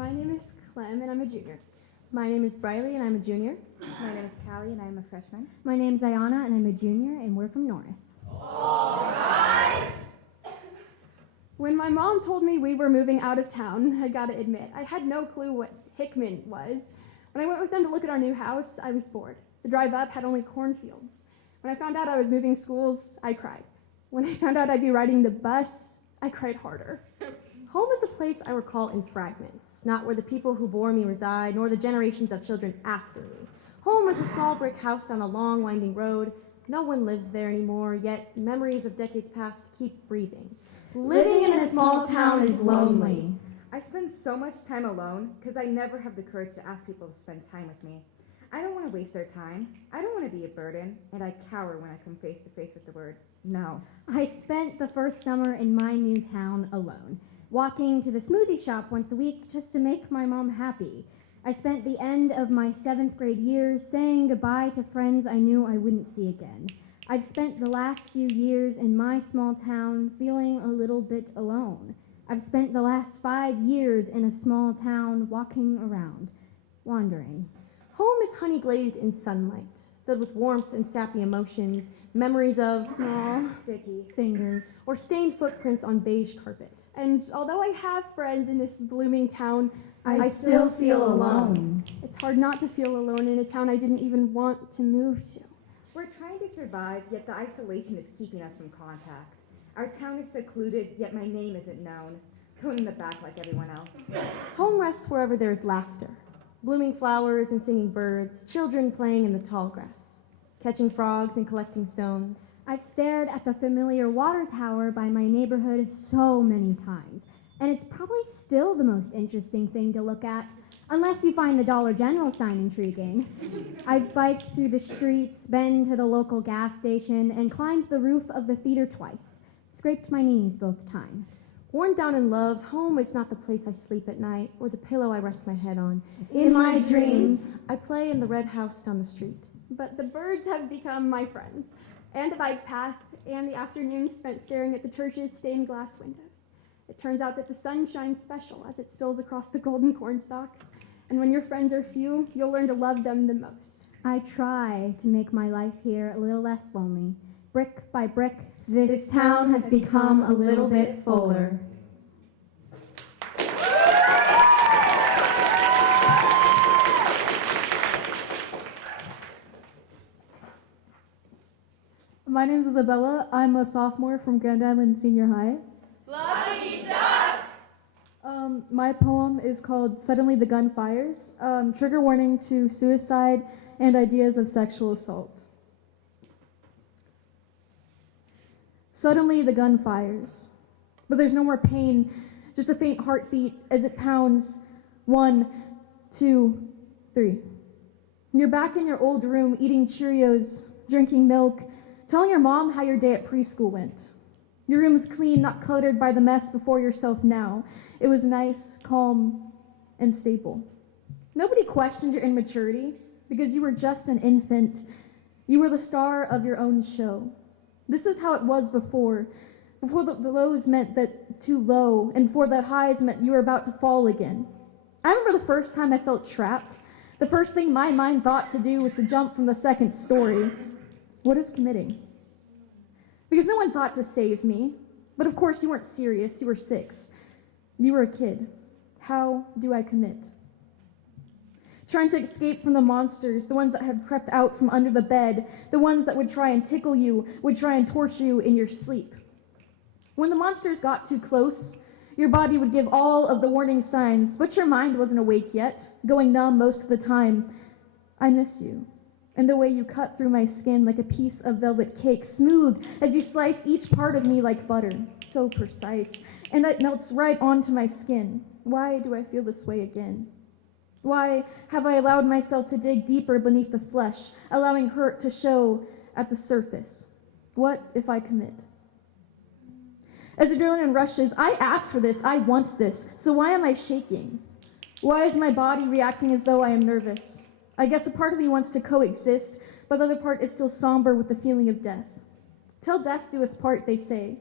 My name is Clem, and I'm a junior. My name is Briley, and I'm a junior. My name is Callie, and I'm a freshman. My name's Ayana, and I'm a junior, and we're from Norris. All rise! When my mom told me we were moving out of town, I gotta admit, I had no clue what Hickman was. When I went with them to look at our new house, I was bored. The drive up had only cornfields. When I found out I was moving schools, I cried. When I found out I'd be riding the bus, I cried harder. Home is a place I recall in fragments, not where the people who bore me reside, nor the generations of children after me. Home is a small brick house on a long, winding road. No one lives there anymore, yet memories of decades past keep breathing. Living in a small town is lonely. I spend so much time alone because I never have the courage to ask people to spend time with me. I don't want to waste their time. I don't want to be a burden, and I cower when I come face to face with the word no. I spent the first summer in my new town alone, walking to the smoothie shop once a week just to make my mom happy. I spent the end of my 7th grade years saying goodbye to friends I knew I wouldn't see again. I've spent the last few years in my small town feeling a little bit alone. I've spent the last 5 years in a small town walking around, wandering. Home is honey glazed in sunlight, filled with warmth and sappy emotions, memories of Small, Sticky. Fingers. or stained footprints on beige carpet. and although I have friends in this blooming town, I still feel alone. it's hard not to feel alone in a town I didn't even want to move to. We're trying to survive, yet the isolation is keeping us from contact. Our town is secluded, yet my name isn't known. Going in the back like everyone else. Home rests wherever there is laughter, blooming flowers and singing birds, children playing in the tall grass, catching frogs and collecting stones. I've stared at the familiar water tower by my neighborhood so many times, and it's probably still the most interesting thing to look at, unless you find the Dollar General sign intriguing. I've biked through the streets, been to the local gas station, and climbed the roof of the theater twice, scraped my knees both times. Worn down and loved, home is not the place I sleep at night or the pillow I rest my head on. In my dreams, I play in the red house down the street. But the birds have become my friends, and the bike path, and the afternoons spent staring at the church's stained glass windows. It turns out that the sun shines special as it spills across the golden cornstalks, and when your friends are few, you'll learn to love them the most. I try to make my life here a little less lonely. Brick by brick, this town has become a little bit fuller. My name is Isabella. I'm a sophomore from Grand Island Senior High. Lucky duck! My poem is called Suddenly the Gun Fires, trigger warning to suicide and ideas of sexual assault. Suddenly the gun fires, but there's no more pain, just a faint heartbeat as it pounds. 1, 2, 3. You're back in your old room eating Cheerios, drinking milk, telling your mom how your day at preschool went. Your room is clean, not cluttered by the mess before yourself now. It was nice, calm, and stable. Nobody questioned your immaturity because you were just an infant. You were the star of your own show. This is how it was before the lows meant that too low, and before the highs meant you were about to fall again. I remember the first time I felt trapped. The first thing my mind thought to do was to jump from the 2nd story. What is committing? Because no one thought to save me. But of course you weren't serious. You were 6. You were a kid. How do I commit? Trying to escape from the monsters, the ones that had crept out from under the bed, the ones that would try and tickle you, would try and torture you in your sleep. When the monsters got too close, your body would give all of the warning signs, but your mind wasn't awake yet, going numb most of the time. I miss you, and the way you cut through my skin like a piece of velvet cake, smooth as you slice each part of me like butter, so precise, and it melts right onto my skin. Why do I feel this way again? Why have I allowed myself to dig deeper beneath the flesh, allowing hurt to show at the surface? What if I commit? As adrenaline rushes, I asked for this, I want this, so why am I shaking? Why is my body reacting as though I am nervous? I guess a part of me wants to coexist, but the other part is still somber with the feeling of death. Till death do us part, they say,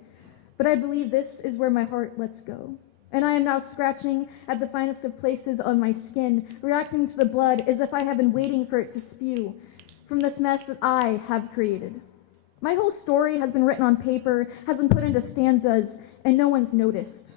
but I believe this is where my heart lets go. and I am now scratching at the finest of places on my skin, reacting to the blood as if I have been waiting for it to spew from this mess that I have created. My whole story has been written on paper, has been put into stanzas, and no one's noticed.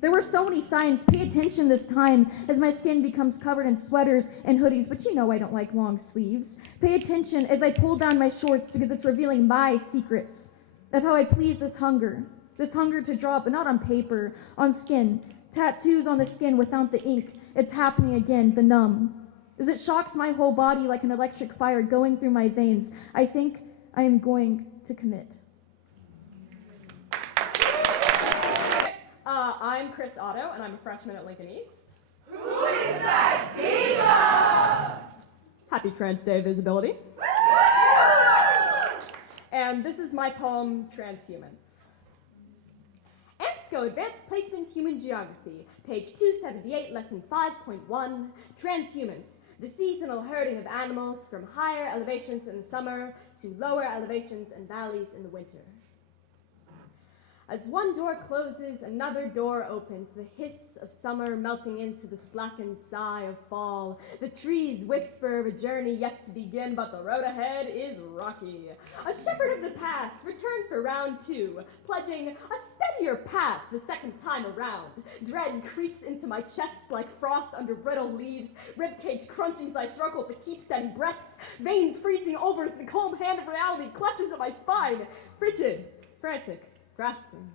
There were so many signs, pay attention this time, as my skin becomes covered in sweaters and hoodies, but you know I don't like long sleeves. Pay attention as I pull down my shorts because it's revealing my secrets of how I please this hunger to draw, but not on paper, on skin, tattoos on the skin without the ink. It's happening again, the numb. As it shocks my whole body like an electric fire going through my veins, I think I am going to commit. I'm Chris Otto, and I'm a freshman at Lincoln East. Who is that diva? Happy Trans Day Visibility. And this is my poem, Transhumans. AMSCO Advanced Placement Human Geography, page 278, lesson 5.1, Transhumans, the seasonal herding of animals from higher elevations in the summer to lower elevations and valleys in the winter. As one door closes, another door opens, the hiss of summer melting into the slackened sigh of fall. The trees whisper of a journey yet to begin, but the road ahead is rocky. A shepherd of the past returned for round 2, pledging a steadier path the second time around. Dread creeps into my chest like frost under brittle leaves, ribcage crunching as I struggle to keep steady breaths, veins freezing over as the cold hand of reality clutches at my spine, frigid, frantic, grasping.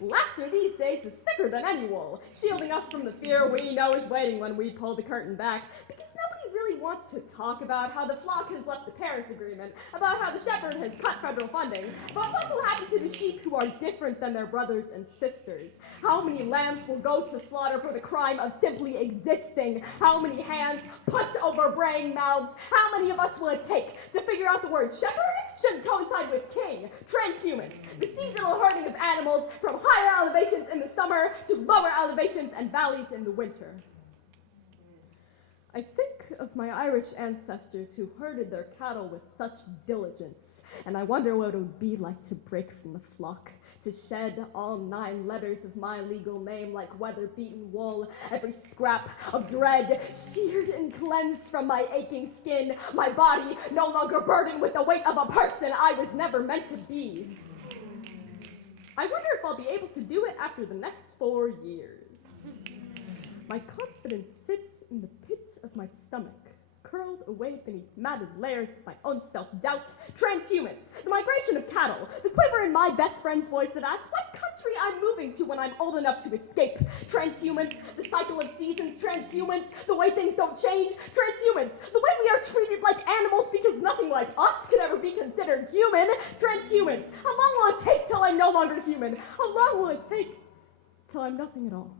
Laughter these days is thicker than any wool, shielding us from the fear we know is waiting when we pull the curtain back, because nobody really wants to talk about how the flock has left the Paris Agreement, about how the shepherd has cut federal funding, about what will happen to the sheep who are different than their brothers and sisters, how many lambs will go to slaughter for the crime of simply existing, how many hands put over braying mouths, how many of us will it take to figure out the word shepherd should coincide with king, transhumans, the seasonal herding of animals from higher elevations in the summer to lower elevations and valleys in the winter. I think of my Irish ancestors who herded their cattle with such diligence, and I wonder what it would be like to break from the flock, to shed all 9 letters of my legal name like weather-beaten wool, every scrap of dread sheared and cleansed from my aching skin, my body no longer burdened with the weight of a person I was never meant to be. I wonder if I'll be able to do it after the next 4 years. My confidence sits in the pit of my stomach, curled away beneath matted layers of my own self-doubt. Transhumans, the migration of cattle, the quiver in my best friend's voice that asks what country I'm moving to when I'm old enough to escape. Transhumans, the cycle of seasons. Transhumans, the way things don't change. Transhumans, the way we are treated like animals because nothing like us could ever be considered human. Transhumans, how long will it take till I'm no longer human? How long will it take till I'm nothing at all?